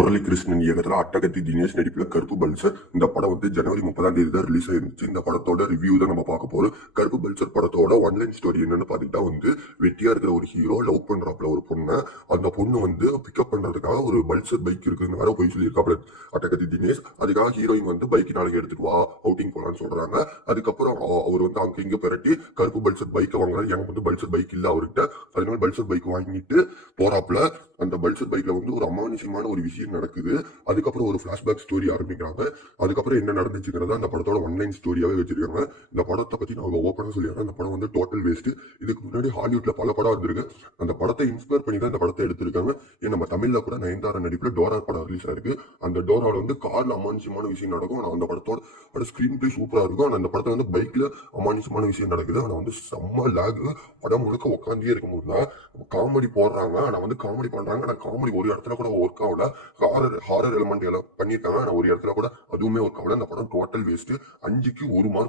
முரளிகிருஷ்ணன் இயக்கத்துல அட்டகத்தி தினேஷ் நடிப்புல கருப்பு பல்சர். இந்த படம் வந்து ஜனவரி 30 தான் ரிலீஸ் ஆயிருந்துச்சு. இந்த படத்தோட ரிவ்யூ தான் நம்ம பார்க்க போறோம். கருப்பு பல்சர் படத்தோட ஒன்லைன் ஸ்டோரி என்னன்னு பாத்தீங்கன்னா வந்து, வெட்டியா இருக்கிற ஒரு ஹீரோ லவ் பண்றாப்ல ஒரு பொண்ணை. அந்த பொண்ணு வந்து பிக்கப் பண்றதுக்காக ஒரு பல்சர் பைக் இருக்குன்னு வேற போய் சொல்லியிருக்காப்ல அட்டகத்தி தினேஷ். அதுக்காக ஹீரோயின் வந்து பைக் நாளைக்கு எடுத்துட்டு வா, அவுட்டிங் போலான்னு சொல்றாங்க. அதுக்கப்புறம் அவர் வந்து அங்க இங்க பெரட்டி கருப்பு பல்சர் பைக்கை வாங்குறாரு. எனக்கு வந்து பல்சர் பைக் இல்ல அவர்கிட்ட, அதனால பல்சர் பைக் வாங்கிட்டு போறாப்ல. அந்த பல்சர் பைக்ல வந்து ஒரு அமானுஷமான ஒரு விஷயம் நடக்குது. அதுக்கப்புறம் ஒரு பிளாஷ்பேக் ஸ்டோரி ஆரம்பிக்கிறாங்க. அதுக்கப்புறம் என்ன நடந்துச்சுங்கிறத அந்த படத்தோட ஒன்லைன் ஸ்டோரியாவே வச்சிருக்காங்க. இந்த படத்தை பத்தி நான் ஓப்பனா சொல்லிடுறேன். இந்த படம் வந்து டோட்டல் வேஸ்ட். இதுக்கு முன்னாடி ஹாலிவுட்ல பல படம் வந்திருக்கு. அந்த படத்தை இன்ஸ்பயர் பண்ணி தான் இந்த படத்தை எடுத்திருக்காங்க. ஏன் நம்ம தமிழ்ல கூட நயன்தாரா நடிப்புல டோரா படம் ரிலீஸ் ஆயிருக்கு. அந்த டோரால வந்து கார்ல அமானுஷமான விஷயம் நடக்கும். ஆனா அந்த படத்தோட ஸ்கிரீன் பிளே சூப்பரா இருக்கும். ஆனா அந்த படத்தை வந்து பைக்ல அமானுஷமான விஷயம் நடக்குது. ஆனா வந்து செம்ம லேக். படம் முழுக்க உட்காந்தே இருக்கும்போது தான் காமெடி போடுறாங்க. ஆனா வந்து காமெடி பண்றாங்க. ஆனா காமெடி ஒரு இடத்துல கூட ஒர்க் ஆகல. ஹாரர் எலிமெண்ட் எல்லாம் பண்ணியிருக்காங்க. ஆனா ஒரு இடத்துல கூட அதுவுமே ஒர்க் ஆகல. அந்த படம் டோட்டல் வேஸ்ட். 5க்கு 1 மார்க்